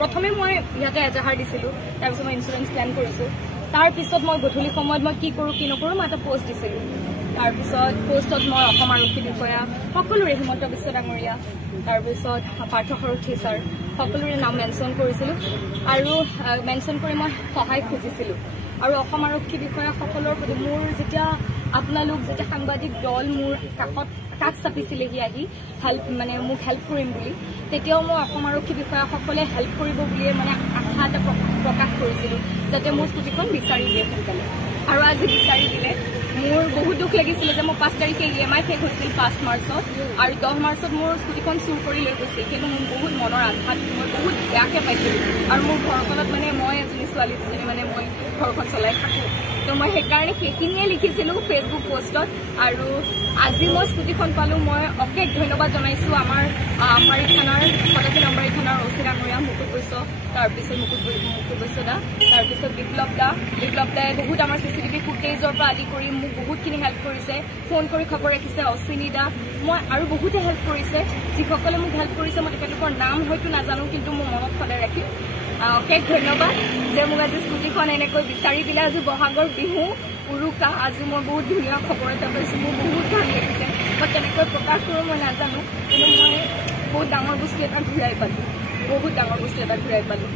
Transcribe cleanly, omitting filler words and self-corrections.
প্ৰথমে মই ইয়াতে এজাহাৰ দিছিলোঁ, তাৰপিছত মই ইঞ্চুৰেঞ্চ ক্লেইম কৰিছোঁ। তাৰপিছত মই গধূলি সময়ত মই কি কৰোঁ কি নকৰোঁ মই এটা পোষ্ট দিছিলোঁ। তাৰপিছত পোষ্টত মই অসম আৰক্ষী বিষয়া সকলোৰে, হিমন্ত বিশ্ব ডাঙৰীয়া, তাৰপিছত পাৰ্থ সাৰথী ছাৰ সকলোৰে নাম মেনশ্যন কৰিছিলোঁ আৰু মেনশ্যন কৰি মই সহায় খুজিছিলোঁ। আৰু অসম আৰক্ষী বিষয়াসকলৰ প্ৰতি মোৰ যেতিয়া আপোনালোক যেতিয়া সাংবাদিক দল মোৰ কাষ চাপিছিলেহি আহি মানে মোক হেল্প কৰিম বুলি, তেতিয়াও মই অসম আৰক্ষী বিষয়াসকলে হেল্প কৰিব বুলিয়ে মানে আশা এটা প্ৰকাশ কৰিছিলোঁ যাতে মোৰ স্কুটিখন বিচাৰি দিয়ে সোনকালে। আৰু আজি বিচাৰি দিলে। মোৰ বহুত দুখ লাগিছিলে যে মোৰ 5 তাৰিখে EMI শেষ হৈছিল 5 মাৰ্চত, আৰু 10 মাৰ্চত মোৰ স্কুটিখন চুৰ কৰি লৈ গৈছিল। কিন্তু মোৰ বহুত মনৰ আঘাত, মই বহুত বেয়াকৈ পাইছিলোঁ। আৰু মোৰ ঘৰখনত মানে মই এজনী ছোৱালী যিজনী মানে মই ঘৰখন চলাই থাকোঁ, তো মই সেইকাৰণে সেইখিনিয়ে লিখিছিলোঁ ফেচবুক পোষ্টত। আৰু আজি মই স্কুটিখন পালোঁ, মই অশেষ ধন্যবাদ জনাইছোঁ আমাৰ আমবাৰী থানাৰ সদাশী আমবাৰী থানাৰ অচি ডাঙৰীয়া মুকুট বৈশ্য, তাৰপিছত মুকুট বৈশ্য দা, তাৰপিছত বিপ্লৱ দাই বহুত আমাৰ CCTV ফুটেজৰ পৰা আদি কৰি মোক বহুতখিনি হেল্প কৰিছে, ফোন কৰি খবৰ ৰাখিছে। অশ্বিনী দা, মই আৰু বহুতে হেল্প কৰিছে। যিসকলে মোক হেল্প কৰিছে মই তেখেতলোকৰ নাম হয়তো নাজানো, কিন্তু মোৰ মনত সদায় ৰাখিম। অশেষ ধন্যবাদ যে মোক আজি স্কুটিখন এনেকৈ বিচাৰি দিলে। আজি বহাগৰ বিহু উৰুকা, আজি মই বহুত ধুনীয়া খবৰ এটা পাইছোঁ, মোৰ বহুত ভাল লাগিছে। মই কেনেকৈ প্ৰকাশ কৰোঁ মই নাজানো, কিন্তু মই বহুত ডাঙৰ বস্তু এটা ঘূৰাই পালোঁ, বহুত ডাঙৰ বস্তু এটা ঘূৰাই পালোঁ।